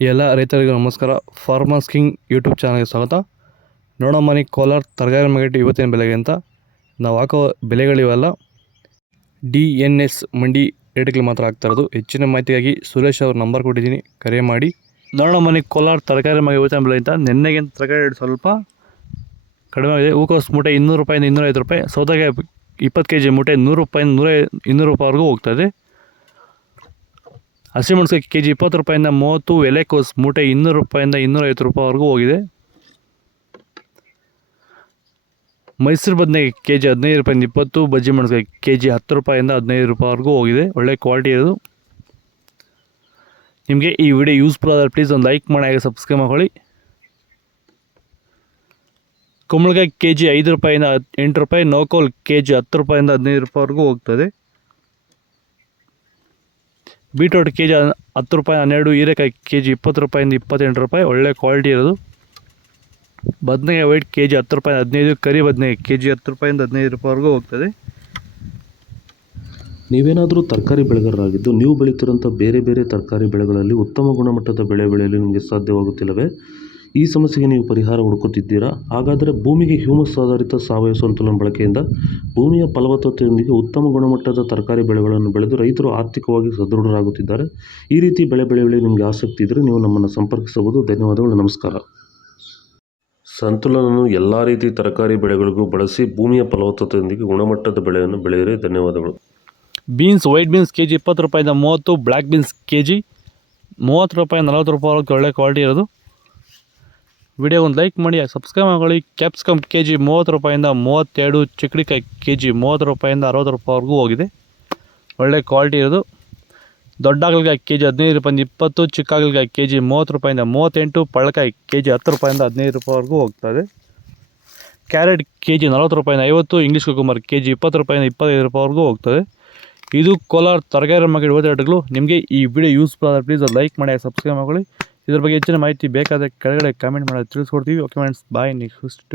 ಎಲ್ಲ ರೈತರಿಗೂ ನಮಸ್ಕಾರ. ಫಾರ್ಮರ್ಸ್ ಕಿಂಗ್ ಯೂಟ್ಯೂಬ್ ಚಾನಲ್ಗೆ ಸ್ವಾಗತ. ನೋಡೋ ಮನೆ ಕೋಲಾರ ತರಕಾರಿ ಮಾರ್ಕೆಟ್ ಇವತ್ತಿನ ಬೆಲೆಗೆ ಅಂತ ನಾವು ಹಾಕೋ ಬೆಲೆಗಳಿವೆಲ್ಲ DNS ಮಂಡಿ ರೇಟ್ಗಳು ಮಾತ್ರ ಆಗ್ತಾ ಇರೋದು. ಹೆಚ್ಚಿನ ಮಾಹಿತಿಗಾಗಿ ಸುರೇಶ್ ಅವ್ರ ನಂಬರ್ ಕೊಟ್ಟಿದ್ದೀನಿ, ಕರೆ ಮಾಡಿ. ನೋಡೋ ಮನೆ ಕೋಲಾರ ತರಕಾರಿ ಮಾರ್ಕೆಟ್ ಇವತ್ತಿನ ಬೆಲೆ ಅಂತ ನೆನ್ನೆಗಿಂತ ತರಕಾರಿ ರೇಟ್ ಸ್ವಲ್ಪ ಕಡಿಮೆ ಆಗಿದೆ. ಹೂಕೋಸು ಮೂಟೆ 200 ರೂಪಾಯಿಂದ 250 ರೂಪಾಯಿ, ಸೌತೆಕಾಯಿ 20 kg ಮೂಟೆ 100 ರೂಪಾಯಿಂದ 200 ರೂಪಾಯಿವರೆಗೂ ಹೋಗ್ತಾಯಿದೆ. ಹಸಿಮೆಣಸಿನಕಾಯಿ kg 20 ರೂಪಾಯಿಂದ 30, ಎಲೆಕೋಸು ಮೂಟೆ 200 ರೂಪಾಯಿಂದ 250 ರೂಪಾಯಿವರೆಗೂ ಹೋಗಿದೆ. ಮೈಸೂರು ಬದನೆಕಾಯಿ kg 15 ರೂಪಾಯಿಂದ 20, ಬಜ್ಜಿ ಮೆಣಸಿನಕಾಯಿ kg 10 ರೂಪಾಯಿಂದ 15 ರೂಪಾಯಿವರೆಗೂ ಹೋಗಿದೆ. ಒಳ್ಳೆ ಕ್ವಾಲಿಟಿ ಇರೋದು. ನಿಮಗೆ ಈ ವಿಡಿಯೋ ಯೂಸ್ಫುಲ್ ಆದರೆ ಪ್ಲೀಸ್ ಒಂದು ಲೈಕ್ ಮಾಡಿ, ಹಾಗೆ ಸಬ್ಸ್ಕ್ರೈಬ್ ಮಾಡ್ಕೊಳ್ಳಿ. ಕುಂಬಳಕಾಯಿ kg 5 ರೂಪಾಯಿಂದ 8 ರೂಪಾಯಿ, ನೋಕೋಲ್ kg 10 ರೂಪಾಯಿಂದ 15 ರೂಪಾಯಿವರೆಗೂ ಹೋಗ್ತದೆ. ಬೀಟ್ರೋಟ್ kg 10 ರೂಪಾಯಿ 12, ಹೀರೆಕಾಯಿ kg 20 ರೂಪಾಯಿಂದ 28 ರೂಪಾಯಿ, ಒಳ್ಳೆ ಕ್ವಾಲಿಟಿ ಇರೋದು. ಬದನೆಕಾಯಿ ವೈಟ್ kg 10 ರೂಪಾಯಿ 15, ಕರಿ ಬದನೆಕಾಯಿ kg 10 ರೂಪಾಯಿಂದ 15 ರೂಪಾಯಿವರೆಗೂ ಹೋಗ್ತದೆ. ನೀವೇನಾದರೂ ತರಕಾರಿ ಬೆಳೆಗಾರರಾಗಿದ್ದು ನೀವು ಬೆಳೀತಿರೋಂಥ ಬೇರೆ ಬೇರೆ ತರಕಾರಿ ಬೆಳೆಗಳಲ್ಲಿ ಉತ್ತಮ ಗುಣಮಟ್ಟದ ಬೆಳೆ ಬೆಳೆಯಲು ನಿಮಗೆ ಸಾಧ್ಯವಾಗುತ್ತಿಲ್ಲವೇ? ಈ ಸಮಸ್ಯೆಗೆ ನೀವು ಪರಿಹಾರ ಹುಡುಕುತ್ತಿದ್ದೀರಾ? ಹಾಗಾದರೆ ಭೂಮಿಗೆ ಹ್ಯೂಮಸ್ ಆಧಾರಿತ ಸಾವಯವ ಸಂತುಲನ ಬಳಕೆಯಿಂದ ಭೂಮಿಯ ಫಲವತ್ತತೆಯೊಂದಿಗೆ ಉತ್ತಮ ಗುಣಮಟ್ಟದ ತರಕಾರಿ ಬೆಳೆಗಳನ್ನು ಬೆಳೆದು ರೈತರು ಆರ್ಥಿಕವಾಗಿ ಸದೃಢರಾಗುತ್ತಿದ್ದಾರೆ. ಈ ರೀತಿ ಬೆಳೆ ಬೆಳೆಯಲು ನಿಮಗೆ ಆಸಕ್ತಿ ಇದ್ದರೆ ನೀವು ನಮ್ಮನ್ನು ಸಂಪರ್ಕಿಸಬಹುದು. ಧನ್ಯವಾದಗಳು, ನಮಸ್ಕಾರ. ಸಂತುಲನವನ್ನು ಎಲ್ಲ ರೀತಿ ತರಕಾರಿ ಬೆಳೆಗಳಿಗೂ ಬಳಸಿ ಭೂಮಿಯ ಫಲವತ್ತತೆಯೊಂದಿಗೆ ಗುಣಮಟ್ಟದ ಬೆಳೆಯನ್ನು ಬೆಳೆಯಿರಿ. ಧನ್ಯವಾದಗಳು. ಬೀನ್ಸ್ ವೈಟ್ ಬೀನ್ಸ್ kg 20 ರೂಪಾಯಿಂದ 30, ಬ್ಲ್ಯಾಕ್ ಬೀನ್ಸ್ kg 30 ರೂಪಾಯಿ 40 ರೂಪಾಯಿವರೆಗೂ ಒಳ್ಳೆ ಕ್ವಾಲಿಟಿ ಇರೋದು. ವಿಡಿಯೋ ಒಂದು ಲೈಕ್ ಮಾಡಿ, ಸಬ್ಸ್ಕ್ರೈಬ್ ಮಾಡ್ಕೊಳ್ಳಿ. ಕ್ಯಾಪ್ಸಿಕಮ್ kg 30 ರೂಪಾಯಿಂದ 32, ಚಿಕ್ಕಡಿಕಾಯಿ kg 30 ರೂಪಾಯಿಂದ 60 ರೂಪಾಯಿವರೆಗೂ ಹೋಗಿದೆ. ಒಳ್ಳೆ ಕ್ವಾಲಿಟಿ ಇರೋದು. ದೊಡ್ಡ ಹಾಗಲಕಾಯಿ kg 15 ರೂಪಾಯಿಂದ 20, ಚಿಕ್ಕ ಹಾಗಲಕಾಯಿ kg 30 ರೂಪಾಯಿಂದ 38, ಪಳ್ಳಕಾಯಿ kg 10 ರೂಪಾಯಿಂದ 15 ರೂಪಾಯಿವರೆಗೂ ಹೋಗ್ತದೆ. ಕ್ಯಾರೆಟ್ kg 40 ರೂಪಾಯಿಂದ 50, ಇಂಗ್ಲೀಷ್ ಕುಕುಂಬರ್ kg 20 ರೂಪಾಯಿಂದ 25 ರೂಪಾಯಿವರೆಗೂ ಹೋಗ್ತದೆ. ಇದು ಕೋಲಾರ ತರಕಾರಿ ಮಾರ್ಕೆಟ್ ಇವತ್ತು ರೇಟ್ಗಳು. ನಿಮಗೆ ಈ ವಿಡಿಯೋ ಯೂಸ್ಫುಲ್ ಆದರೆ ಪ್ಲೀಸ್ ಒಂದು ಲೈಕ್ ಮಾಡಿ, ಸಬ್ಸ್ಕ್ರೈಬ್ ಮಾಡ್ಕೊಳ್ಳಿ. ಇದ್ರ ಬಗ್ಗೆ ಹೆಚ್ಚಿನ ಮಾಹಿತಿ ಬೇಕಾದರೆ ಕೆಳಗಡೆ ಕಾಮೆಂಟ್ ಮಾಡೋದು ತಿಳಿಸ್ಕೊಡ್ತೀವಿ. ಓಕೆ ಫ್ರೆಂಡ್ಸ್, ಬಾಯ್. ನೆಕ್ಸ್ಟ್